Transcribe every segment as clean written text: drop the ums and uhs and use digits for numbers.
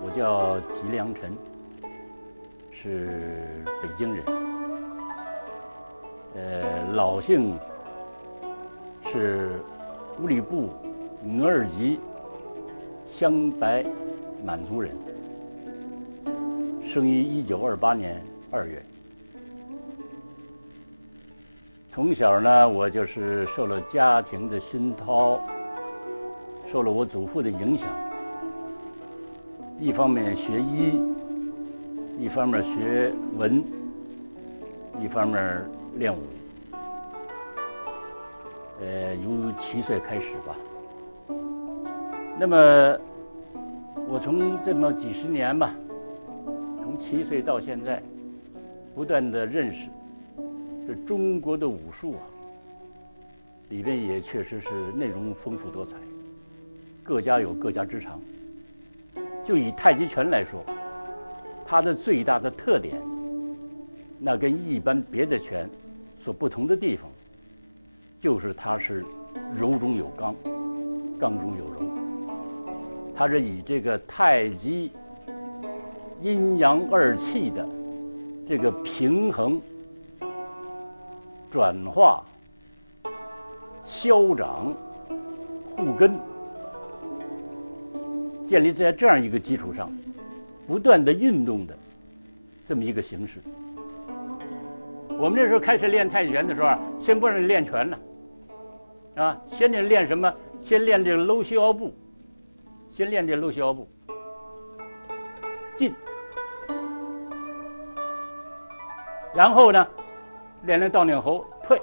我叫吉良辰，是北京人。老姓是乌里布额尔吉镶白满族人，生于1928年2月。从小呢，我就是受了家庭的熏陶，受了我祖父的影响，一方面学医，一方面学文，一方面练武。由7岁开始吧。那么我从这么几十年吧，从7岁到现在，不断的认识这中国的武术啊，里边也确实是内容丰富多彩，各家有各家之长。就以太极拳来说，它的最大的特点，那跟一般别的拳所不同的地方，就是它是柔中有刚，刚中有柔。它是以这个太极阴阳二气的这个平衡、转化、消长、护根，建立在这样一个基础上，不断的运动的这么一个形式。我们那时候开始练太极拳的时候啊，先不让你练拳呢，啊，先得练什么？先练这个搂膝腰步，先练这搂膝腰步，进，然后呢，练倒拧喉退。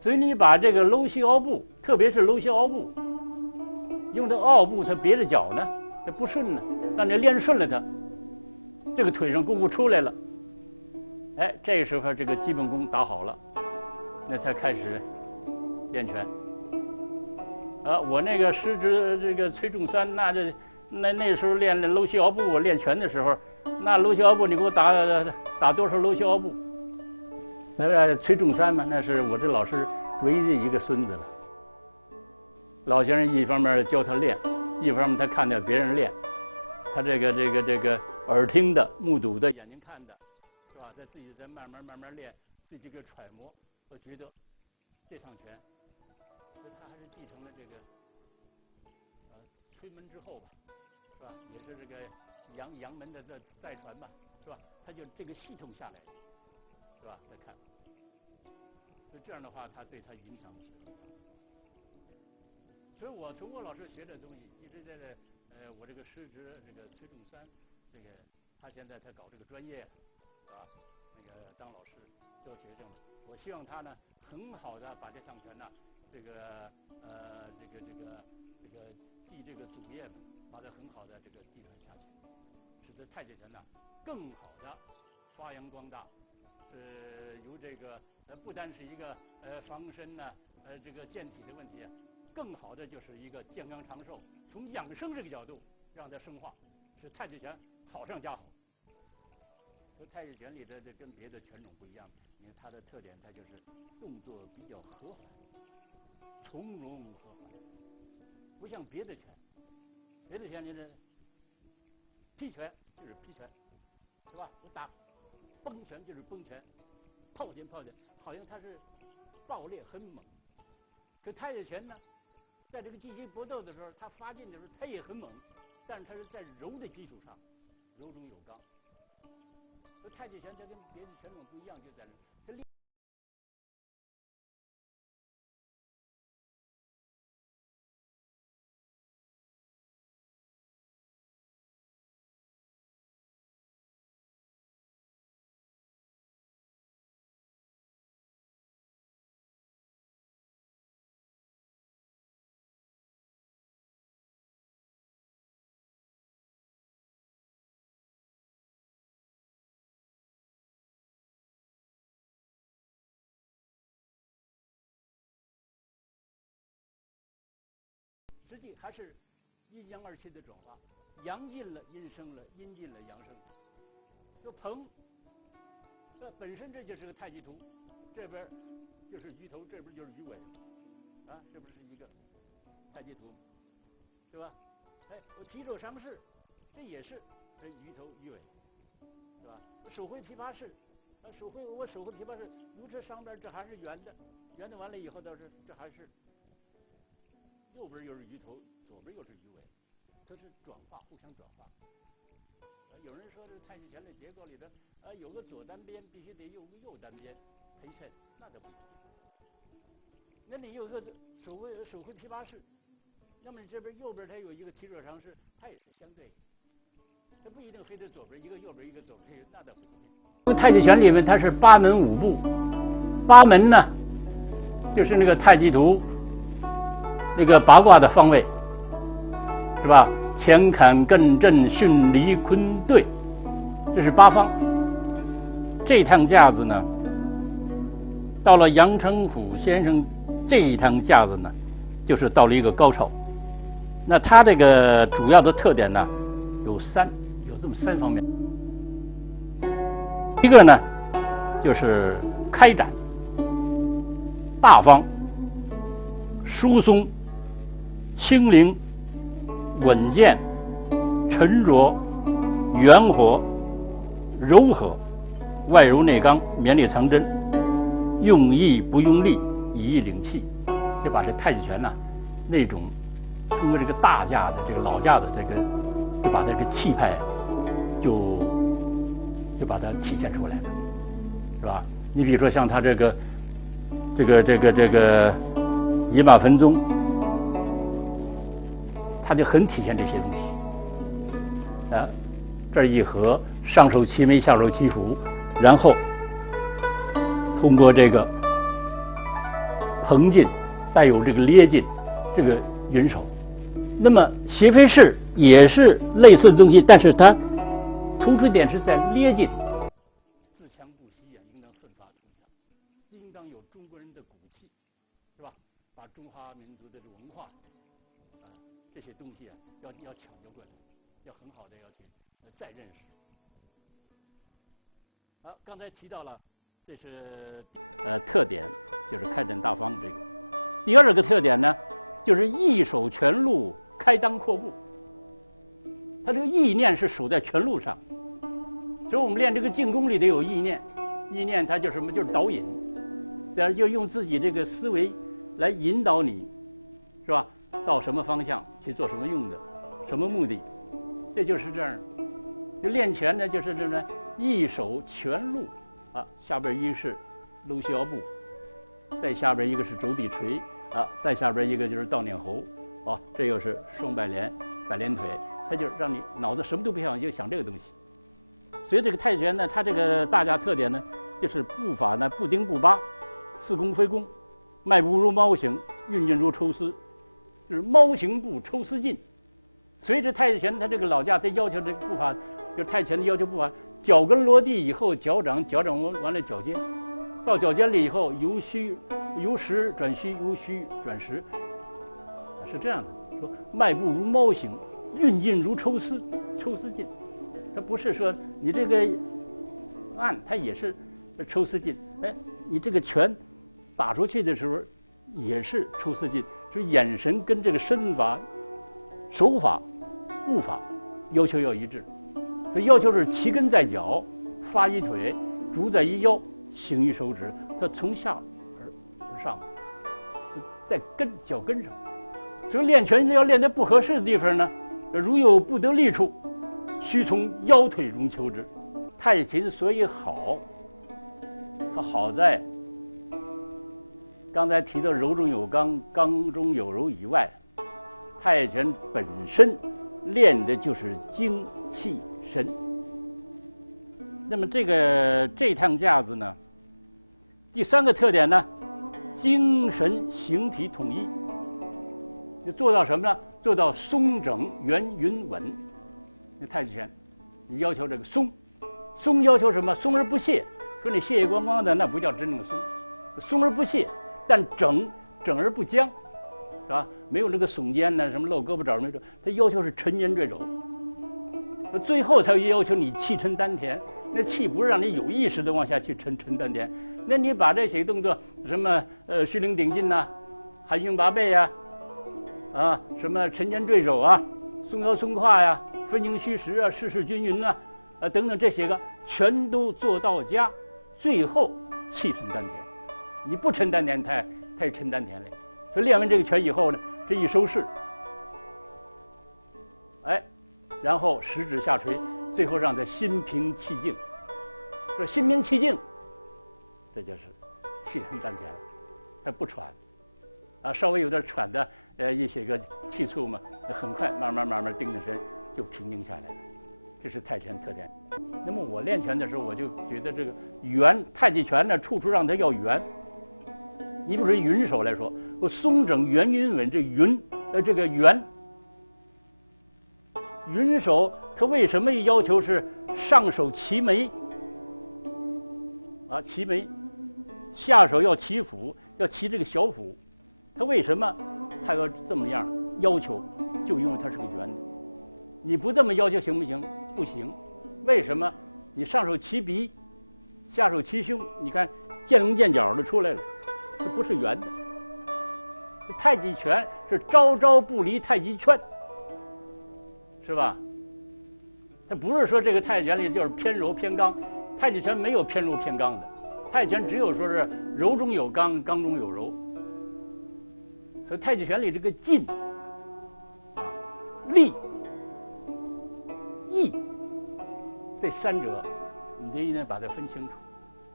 所以你把这个搂膝腰步，特别是搂膝腰步，用的拗步，它别的脚呢，它不顺呢，让你练顺了它，这个腿上功夫出来了。哎，这个时候这个基本功打好了，那才开始练拳。我那个师侄这个崔仲三，那时候练搂膝腰步，我练拳的时候，那搂膝腰步你给我打多少搂膝腰步？那个崔仲三嘛，那是我这老师唯一的一个孙子了。老先生一方面教他练，一方面他看到别人练，他这个耳听的、目睹的、眼睛看的，是吧？他自己在慢慢练，自己给揣摩。我觉得这趟拳，所以他还是继承了这个崔门之后吧，是吧？也是这个杨门的再传吧，是吧？他就这个系统下来，是吧？再看，所以这样的话，他对他影响是很大。所以我从我老师学的东西，一直在我这个师侄这个崔仲三，这个他现在搞这个专业，是吧？那个当老师教学生，我希望他呢很好的把这趟拳呢，这个继这个祖业，把它很好的这个继承下去，使得太极拳呢更好的发扬光大。由这个不单是一个防身呢，这个健体的问题，更好的就是一个健康长寿，从养生这个角度让它深化，使太极拳好上加好。和太极拳里的这跟别的拳种不一样，因为它的特点，它就是动作比较和缓、从容和缓，不像别的拳。别的拳你这劈拳就是劈拳，是吧？我打崩拳就是崩拳，炮拳，好像它是爆裂很猛。可太极拳呢，在这个激情搏斗的时候，它发劲的时候它也很猛，但是它是在柔的基础上，柔中有刚。所以太极拳它跟别的拳种不一样，就在这练。实际还是阴阳二气的转化，阳进了阴生了，阴进了阳生了。就鹏，本身这就是个太极图，这边就是鱼头，这边就是鱼尾，啊，这不是一个太极图，是吧？我提手上势，这也是鱼头鱼尾，是吧？手挥琵琶式，我手挥琵琶式，如这上边这还是圆的，圆的完了以后倒是这还是右边又是鱼头，左边又是鱼尾，它是转化，互相转化。有人说这太极拳的结构里头，有个左单边必须得有个右单边陪衬，那都不行。那你有个手挥琵琶式，那么你这边右边它有一个提手上势，它也是相对，它不一定非得左边一个右边一个左边一个，那倒不一定。太极拳里面它是八门五步，八门呢就是那个太极图那个八卦的方位，是吧？乾坎艮震巽离坤兑，这是八方。这趟架子呢，到了杨澄甫先生这一趟架子呢，就是到了一个高潮。那它这个主要的特点呢，有这么三方面。一个呢，就是开展、大方、疏松、轻灵、稳健、沉着、圆活、柔和，外柔内刚，绵里藏针，用意不用力，以意领气，就把这太极拳那种通过这个大架的这个老架的这个，就把这个气派就把它体现出来了，是吧？你比如说像他这个饮马分鬃，他就很体现这些东西啊。这一合，上手齐眉，下手齐腹，然后通过这个蓬劲，带有这个咧劲，这个云手。那么斜飞式也是类似的东西，但是它突出点是在咧劲。自强不息啊，应当奋发图强，应当有中国人的骨气，是吧？把中华民族的文化这些东西要抢救过来，要很好的要去再认识。刚才提到了，这是特点，就是开展大方这个。第二个特点呢，就是一手全路，开裆阔步。他这个意念是守在全路上，所以我们练这个静功里头有意念，意念它就是什么？就是导引，就用自己这个思维来引导你，是吧？到什么方向去做什么用的，什么目的？这就是这样。就练拳呢，就是这么一手全路下边一个是搂膝腰部，再下边一个是肘臂捶再下边一个就是倒撵喉这又是双摆连、摆连腿，它就让你脑子什么都不想，就想这个东西。所以这个太极拳呢，它这个大家特点呢，就是步法呢不丁不拔，似弓非弓，迈步如猫行，运劲如抽丝，就是猫行步，抽丝进。所以这太极拳它这个老架，它要求这个步法，就是太极拳的要求步法，脚跟落地以后，脚掌完了脚尖，到脚尖里以后由实转虚，由虚转实，是这样的。说迈步如猫行，运劲如抽丝进。它不是说你这个按，它也是抽丝进。你这个拳打出去的时候也是抽丝进，所以眼神跟这个身法、手法、步法要求要一致。所以要求是齐根在脚，发于腿，足在于腰，行于手指。它从下而上，在脚跟上。所以练拳要练在不合适的地方呢，如有不得力处，须从腰腿中求之。太极拳所以好，它好在刚才提到柔中有刚，刚中有柔以外，太极拳本身练的就是精气神。那么这趟架子呢，第三个特点呢，精神形体统一，就做到什么呢？做到松整圆匀稳。那太极拳你要求这个松要求什么？松而不懈。说你懈光光的，那不叫真正的松而不懈，但整而不僵，是吧？没有这个耸肩呢，什么露胳膊肘那种，它要求是沉肩坠肘。最后才要求你气沉丹田，那气不是让你有意识的往下去沉丹田，那你把这些动作什么虚灵顶劲呐，含胸拔背什么沉肩坠肘松摇松胯呀、分经虚实啊、事事均匀啊，等等这些个全都做到家，最后气沉丹田。你不沉丹田，它也沉丹田了。所以练完这个拳以后呢，这一收势，哎，然后食指下垂，最后让它心平气静。说心平气静，这就是气沉丹田了，它不喘啊，稍微有点喘的一些个气促嘛，很快慢慢定定神就平静下来了。这是太极拳特点。那么我练拳的时候，我就觉得这个圆，太极拳呢，处处让它要圆。你比如说云手来说，我松整圆匀稳，这匀这个圆云手，它为什么要求是上手齐眉啊？齐眉，下手要齐腹，要齐这个小腹。它为什么它要这么样要求？就因为它是个圆的。你不这么要求行不行？不行。为什么？你上手齐鼻，下手齐胸，你看见棱见角的出来了，这不是圆的。太极拳是招招不离太极拳，是吧？它不是说这个太极拳里就是偏柔偏刚，太极拳没有偏柔偏刚的，太极拳只有说是柔中有刚，刚中有柔。所以太极拳里这个劲啊、力、意这三者，你得一定把它分清楚。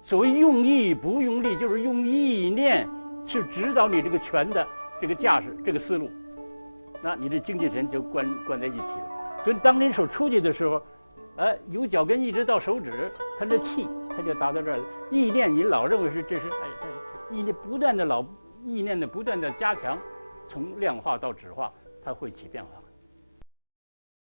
所谓用意不用力，就是用意念去指导你这个拳的这个架势、这个思路，那你这精气神就关在一起了。所以当你手出去的时候，由脚跟一直到手指，它的气它就达到这儿了。意念你老认为是这是意念不断的不断的加强，从量化到质化，它会起变化。